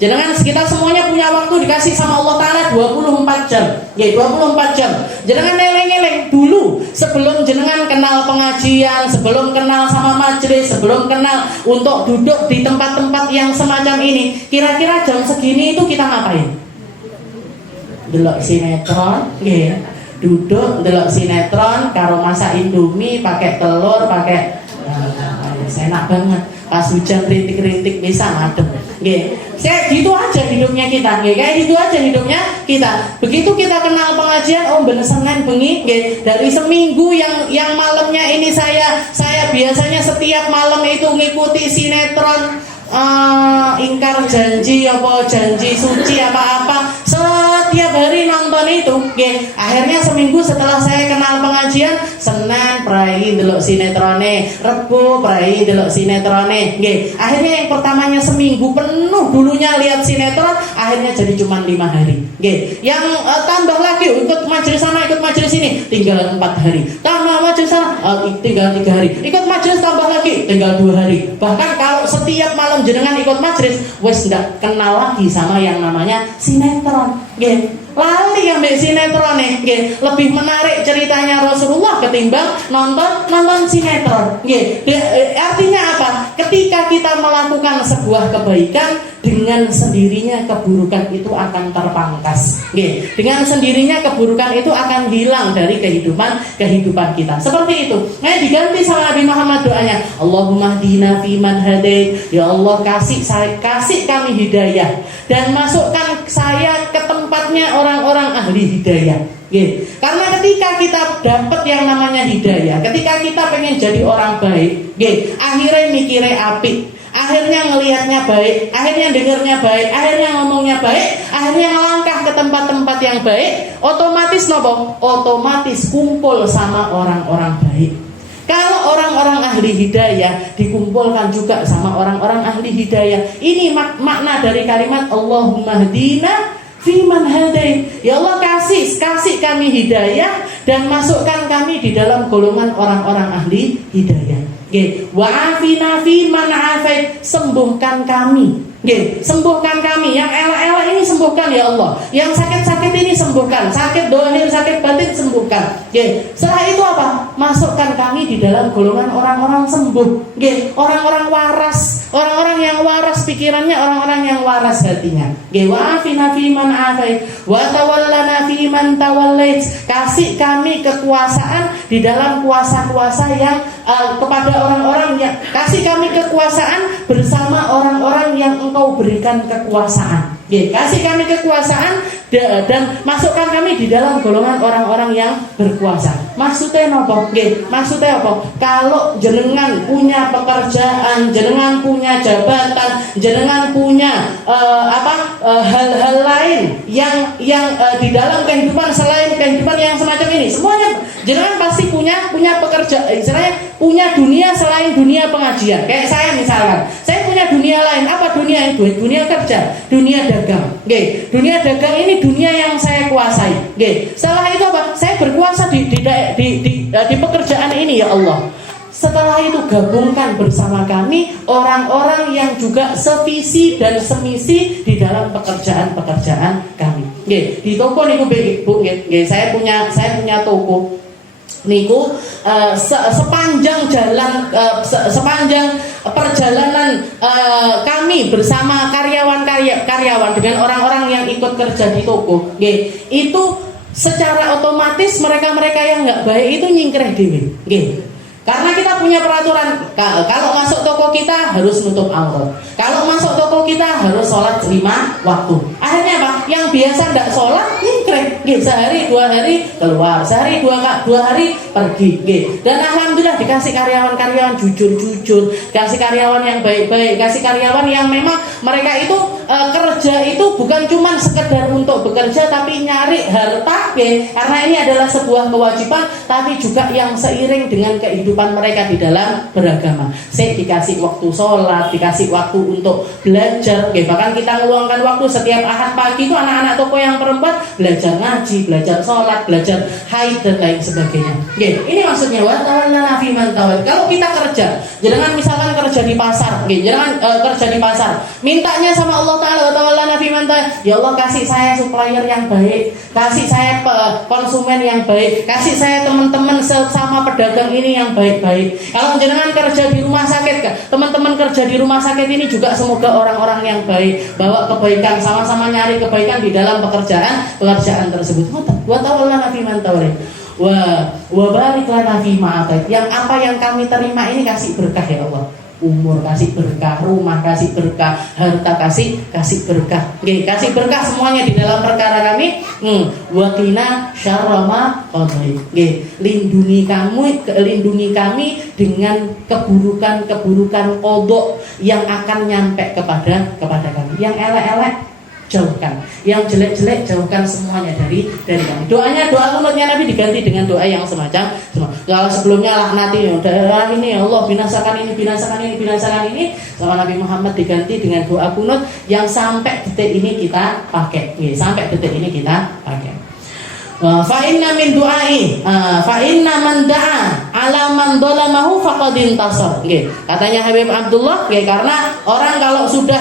jangan kita semuanya punya waktu dikasih sama Allah Ta'ala 24 jam, 24 jam. Jangan eleng-eleng dulu sebelum jenengan kenal pengajian, sebelum kenal sama majelis, sebelum kenal untuk duduk di tempat-tempat yang semacam ini. Kira-kira jam segini itu kita ngapain? Delok sinetron, duduk delok sinetron karo masak indomie pakai telur, pakai enak banget. Pas hujan rintik-rintik bisa madem. Saya gitu aja hidupnya kita, kayak gitu aja hidupnya kita. Begitu kita kenal pengajian, bener Senin bengi, dari seminggu yang malamnya ini saya biasanya setiap malam itu ngikuti sinetron ingkar janji apa janji suci apa-apa, setiap hari nonton itu. Akhirnya seminggu setelah saya kenal pengajian, Senin prai delok sinetrone, Rebo prai delok sinetrone. Akhirnya yang pertamanya seminggu penuh dulunya lihat sinetron, akhirnya jadi cuma 5 hari. Yang tambah lagi ikut majelis sana, ikut majelis ini, tinggal 4 hari. Tambah majelis sana, tinggal 3 hari. Ikut majelis tambah lagi, tinggal 2 hari. Bahkan kalau setiap malam jenengan ikut majelis, wes nggak kenal lagi sama yang namanya sinetron. Lali ambil sinetron lebih menarik ceritanya Rasulullah ketimbang nonton sinetron. Artinya apa? Ketika kita melakukan sebuah kebaikan, dengan sendirinya keburukan itu akan terpangkas. Dengan sendirinya keburukan itu akan hilang dari kehidupan kita. Seperti itu. Diganti sama Nabi Muhammad doanya, Allahumma hdina fiman hadait. Ya Allah, kasih kami hidayah dan masukkan saya ke tempatnya orang-orang ahli hidayah. Karena ketika kita dapat yang namanya hidayah, ketika kita pengen jadi orang baik, akhirnya mikirnya apik, akhirnya ngelihatnya baik, akhirnya dengarnya baik, akhirnya ngomongnya baik, akhirnya ngelangkah ke tempat-tempat yang baik, otomatis nopo? Otomatis kumpul sama orang-orang baik. Kalau orang-orang ahli hidayah dikumpulkan juga sama orang-orang ahli hidayah. Ini makna dari kalimat Allahumma hdina fiman hadait. Ya Allah, kasih kami hidayah dan masukkan kami di dalam golongan orang-orang ahli hidayah. Wa afina fiman afait, sembuhkan kami. Sembuhkan kami, yang elak-elak ini sembuhkan ya Allah, yang sakit-sakit ini sembuhkan, sakit dohir, sakit batin sembuhkan. Setelah itu apa? Masukkan kami di dalam golongan orang-orang sembuh, orang-orang waras, orang-orang yang waras pikirannya, orang-orang yang waras hatinya. Wa afina fiman afait wa tawallana fiman tawallait, kasih kami kekuasaan di dalam kuasa-kuasa yang kepada orang-orang yang, kasih kami kekuasaan bersama orang-orang yang Engkau berikan kekuasaan. Kasih kami kekuasaan dan masukkan kami di dalam golongan orang-orang yang berkuasa. Maksudnya apa? Maksudnya apa? Kalau jenengan punya pekerjaan, jenengan punya jabatan, jenengan punya hal-hal lain yang di dalam kehidupan selain kehidupan yang semacam ini, semuanya jenengan pasti punya pekerjaan, istilahnya punya dunia selain dunia pengajian. Kayak saya misalkan, saya punya dunia lain. Apa dunia itu? Dunia kerja, dunia dagang. Dunia dagang ini dunia yang saya kuasai. Setelah itu apa? Saya berkuasa di pekerjaan ini ya Allah. Setelah itu gabungkan bersama kami orang-orang yang juga sevisi dan semisi di dalam pekerjaan-pekerjaan kami. Di toko niku Bu, saya punya toko. Niku sepanjang jalan sepanjang perjalanan kami bersama karyawan dengan orang-orang yang ikut kerja di toko, itu secara otomatis mereka yang nggak baik itu nyingkreh dewe. Karena kita punya peraturan, kalau masuk toko kita harus nutup aurat, kalau masuk toko kita harus sholat 5 waktu. Akhirnya apa? Yang biasa tidak sholat nyingkreh, sehari 2 hari keluar, sehari 2 hari pergi. Dan alhamdulillah dikasih karyawan-karyawan jujur, kasih karyawan yang baik-baik, kasih karyawan yang memang mereka itu kerja itu bukan cuma sekedar untuk bekerja tapi nyari harta, karena ini adalah sebuah kewajiban, tapi juga yang seiring dengan kehidupan mereka di dalam beragama. Saya dikasih waktu sholat, dikasih waktu untuk belajar, bahkan kita meluangkan waktu setiap Ahad pagi itu anak-anak toko yang perempuan belajar ngaji, belajar sholat, belajar haid dan lain sebagainya. Ini maksudnya wa tawallana fi man tawall. Kalau kita kerja, jangan misalkan kerja di pasar, jangan kerja di pasar, mintanya sama Allah Ta'ala wa tawallana fi man tawall. Ya Allah, kasih saya supplier yang baik, kasih saya konsumen yang baik, kasih saya teman-teman sama pedagang ini yang baik-baik. Kalau jenengan kerja di rumah sakit, teman-teman kerja di rumah sakit ini juga semoga orang-orang yang baik, bawa kebaikan, sama-sama nyari kebaikan di dalam pekerjaan tersebut. Wa tawallana fi man tawall. Wa barik lana fi ma atait. Yang apa yang kami terima ini kasih berkah ya Allah. Umur kasih berkah, rumah kasih berkah, harta kasih berkah. Kasih berkah semuanya di dalam perkara kami. Wa qina syarra ma qadait. Lindungi kami dengan keburukan qadha yang akan nyampe kepada kami. Yang elek-elek jauhkan, yang jelek-jelek jauhkan semuanya dari kami. Doa kunutnya Nabi diganti dengan doa yang semacam. Kalau sebelumnya laknati daerah ini ya Allah, binasakan ini, sama Nabi Muhammad diganti dengan doa kunut yang sampai detik ini kita pakai. Fa inna min du'ai fa inna man da'a ala man dzalamahu faqad intasar. Katanya Habib Abdullah, karena orang kalau sudah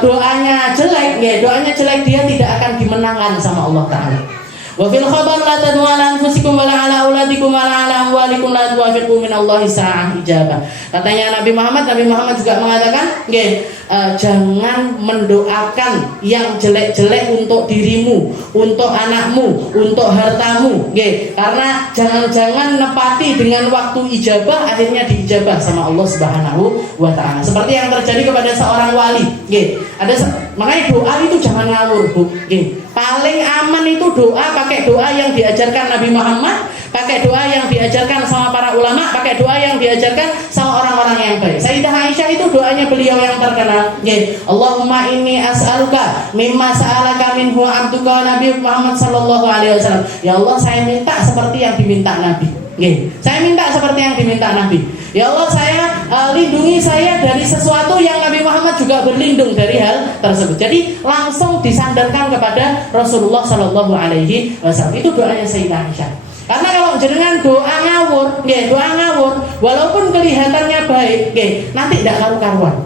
doanya jelek, dia tidak akan dimenangkan sama Allah Ta'ala. Wa fil khabar la tad'u ala anfusikum wa la ala auladikum wa la ala amwalikum la tuwafiqu min Allahi sa'ah ijabah. Katanya Nabi Muhammad juga mengatakan, jangan mendoakan yang jelek-jelek untuk dirimu, untuk anakmu, untuk hartamu, karena jangan-jangan nepati dengan waktu ijabah akhirnya diijabah sama Allah Subhanahu wa Ta'ala. Seperti yang terjadi kepada seorang wali, makanya doa itu jangan ngawur, Bu. Paling aman itu pakai doa yang diajarkan Nabi Muhammad, pakai doa yang diajarkan sama para ulama, pakai doa yang diajarkan sama orang-orang yang baik. Sayyidah Aisyah itu doanya beliau yang terkenal. Allahumma inni as'aluka mimma sa'alaka minhu abduka wa Nabi Muhammad sallallahu alaihi wasallam. Ya Allah, saya minta seperti yang diminta Nabi. Saya minta seperti yang diminta Nabi. Ya Allah, saya lindungi saya dari sesuatu yang Nabi Muhammad juga berlindung dari hal tersebut. Jadi langsung disandarkan kepada Rasulullah Sallallahu Alaihi Wasallam. Itu doanya Sayyidah Aisyah. Karena kalau jenengan doa ngawur, walaupun kelihatannya baik, nanti tidak karu-karuan.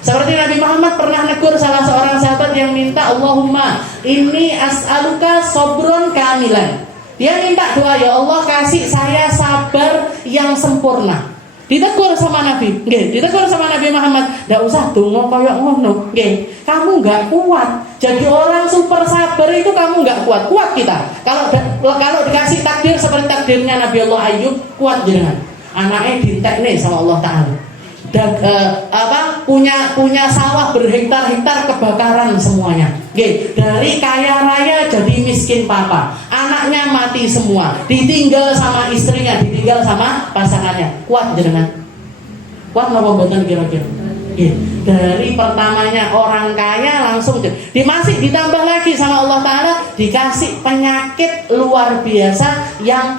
Seperti Nabi Muhammad pernah negur salah seorang sahabat yang minta, Allahumma inni as'aluka sobron kamilan. Dia minta doa, ya Allah kasih saya sabar yang sempurna. Ditegur sama Nabi, ditegur sama Nabi Muhammad, nggak usah dongo koyok ngono, kamu nggak kuat. Jadi orang super sabar itu kamu nggak kuat kita. Kalau dikasih takdir seperti takdirnya Nabi Allah Ayub, kuat jangan. Anaknya ditekne sama Allah Ta'ala. Dan punya sawah berhektar-hektar kebakaran semuanya. Dari kaya raya jadi miskin papa. Anaknya mati semua. Ditinggal sama istrinya, ditinggal sama pasangannya. Kuat jenengan? Kuat napa mboten kira-kira? Dari pertamanya orang kaya langsung masih ditambah lagi sama Allah Ta'ala dikasih penyakit luar biasa yang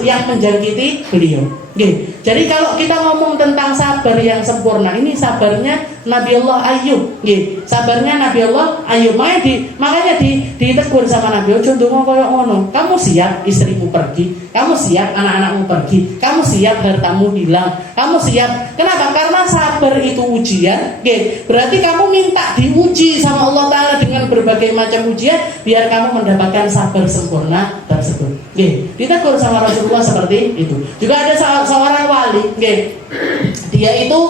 yang menjangkiti beliau. Jadi kalau kita ngomong tentang sabar yang sempurna, ini sabarnya Nabi Allah Ayub. Sabarnya Nabi Allah Ayub. Makanya ditegur sama Nabi, ojo ndonga koyo ngono. Kamu siap istrimu pergi, kamu siap anak-anakmu pergi, kamu siap hartamu hilang, kamu siap. Kenapa? Karena sabar itu ujian. Berarti kamu minta diuji sama Allah Ta'ala dengan berbagai macam ujian biar kamu mendapatkan sabar sempurna tersebut. Ditegur sama Rasulullah seperti itu. Juga ada seorang wali, dia itu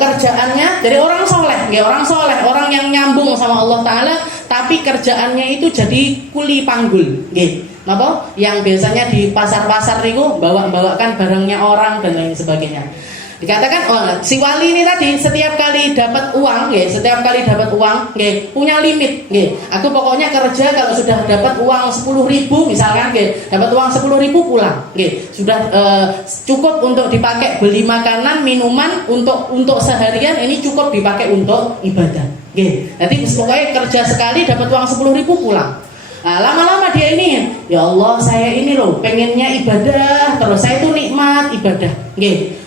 kerjaannya dari orang soleh, orang yang nyambung sama Allah Ta'ala, tapi kerjaannya itu jadi kuli panggul, yang biasanya di pasar-pasar itu bawakan barangnya orang dan lain sebagainya. Dikatakan si wali ini tadi setiap kali dapat uang, punya limit, aku pokoknya kerja kalau sudah dapat uang 10.000 misalkan, dapat uang 10.000 pulang, sudah cukup untuk dipakai beli makanan, minuman untuk seharian, ini cukup dipakai untuk ibadah. Nanti pokoknya kerja sekali dapat uang 10.000 pulang. Nah, lama-lama dia ini, ya Allah saya ini loh pengennya ibadah terus, saya itu nikmat ibadah.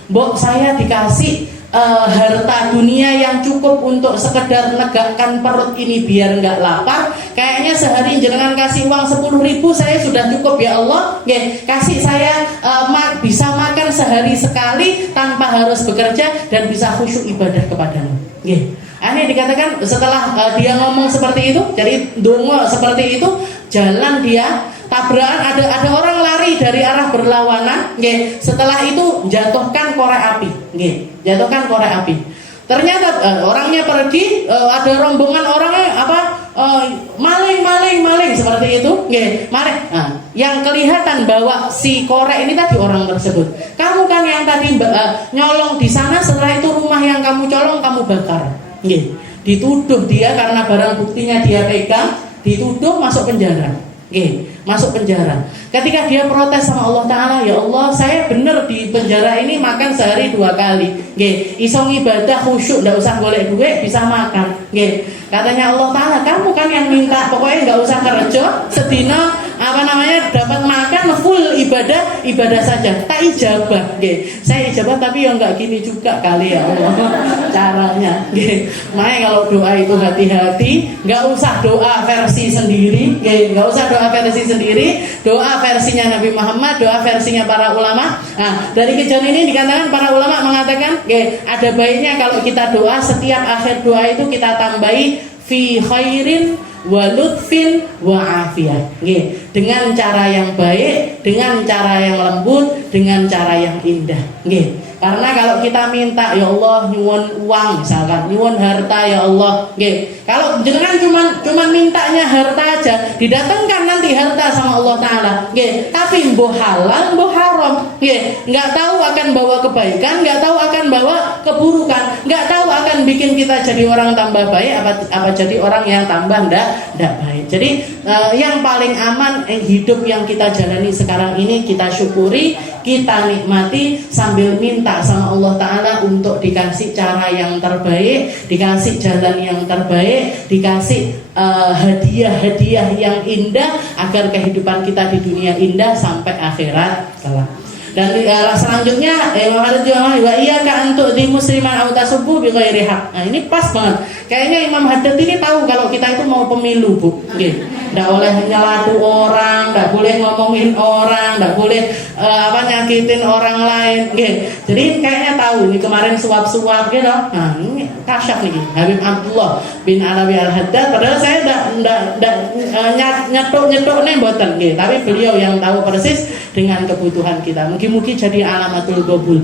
Mbok saya dikasih harta dunia yang cukup untuk sekedar negakkan perut ini biar nggak lapar. Kayaknya sehari jenengan kasih uang 10.000 saya sudah cukup ya Allah. Kasih saya bisa makan sehari sekali tanpa harus bekerja dan bisa khusyuk ibadah kepadamu. Ini dikatakan setelah dia ngomong seperti itu, jadi dongo seperti itu, jalan dia tabrakan, ada orang lari dari arah berlawanan, setelah itu jatuhkan korek api, ternyata orangnya pergi, ada rombongan orangnya maling seperti itu, maling. Yang kelihatan bahwa si korek ini tadi orang tersebut, kamu kan yang tadi nyolong di sana, setelah itu rumah yang kamu colong kamu bakar. Dituduh dia karena barang buktinya dia pegang, dituduh masuk penjara. Ketika dia protes sama Allah Ta'ala, ya Allah saya bener di penjara ini makan sehari 2 kali, iso ibadah khusyuk, gak usah golek duit bisa makan. Katanya Allah Ta'ala, kamu kan yang minta pokoknya gak usah kerja, sedina dapat makan full ibadah saja, tak ijabah. Saya ijabah tapi yang nggak gini juga kali ya Allah caranya. Makanya kalau doa itu hati-hati, nggak usah doa versi sendiri, doa versinya Nabi Muhammad, doa versinya para ulama. Nah, dari kejadian ini dikatakan para ulama mengatakan, ada baiknya kalau kita doa, setiap akhir doa itu kita tambahi fi khairin wa lutfin wa afiyah, dengan cara yang baik, dengan cara yang lembut, dengan cara yang indah. Karena kalau kita minta ya Allah nyuwun uang misalkan, nyuwun harta ya Allah, kalau jangan cuman mintanya harta aja, didatangkan nanti harta sama Allah Ta'ala, tapi mbuh halal mbuh haram, nggak tahu akan bawa kebaikan, nggak tahu akan bawa keburukan, nggak tahu akan bikin kita jadi orang tambah baik apa jadi orang yang tambah ndak baik. Jadi yang paling aman hidup yang kita jalani sekarang ini kita syukuri, kita nikmati sambil minta sama Allah Ta'ala untuk dikasih cara yang terbaik, dikasih jalan yang terbaik, dikasih hadiah-hadiah yang indah agar kehidupan kita di dunia indah sampai akhirat kelak. Dan selanjutnya wa iyyaka an tu'dhi musliman aw tasubbu bi ghairi haq. Nah, ini pas banget. Kayaknya Imam Haddad ini tahu kalau kita itu mau pemilu, Bu. Enggak boleh nyelatu orang, enggak boleh ngomongin orang, enggak boleh nyakitin orang lain, Jadi kayaknya tahu ini kemarin suap-suap gitu. Nah, ini kasyaf nih Habib Abdullah bin Alawi Al-Haddad. Padahal saya enggak nyetok nih mboten, tapi beliau yang tahu persis dengan kebutuhan kita. Mungkin jadi alamatul qabul.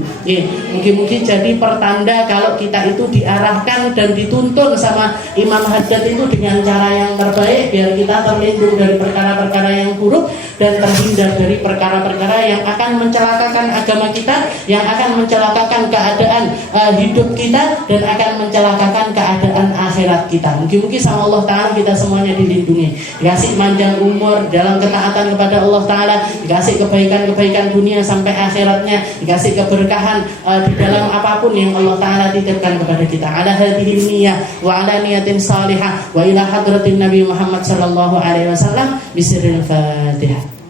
Mungkin jadi pertanda kalau kita itu diarahkan dan dituntun sama Imam Haddad itu dengan cara yang terbaik biar kita terlindung dari perkara-perkara yang buruk dan terhindar dari perkara-perkara yang akan mencelakakan agama kita, yang akan mencelakakan keadaan hidup kita dan akan mencelakakan keadaan akhirat kita. Mungkin sama Allah Ta'ala kita semuanya dilindungi, dikasih panjang umur dalam ketaatan kepada Allah Ta'ala, dikasih kebaikan-kebaikan dunia sampai akhiratnya, dikasih keberkahan di dalam apapun yang Allah Ta'ala titipkan kepada kita. Ala hadhihi niyah wa ala niyatin salihah wa ila hadratin Nabi Muhammad sallallahu alaihi wasallam bisirril Fatihah.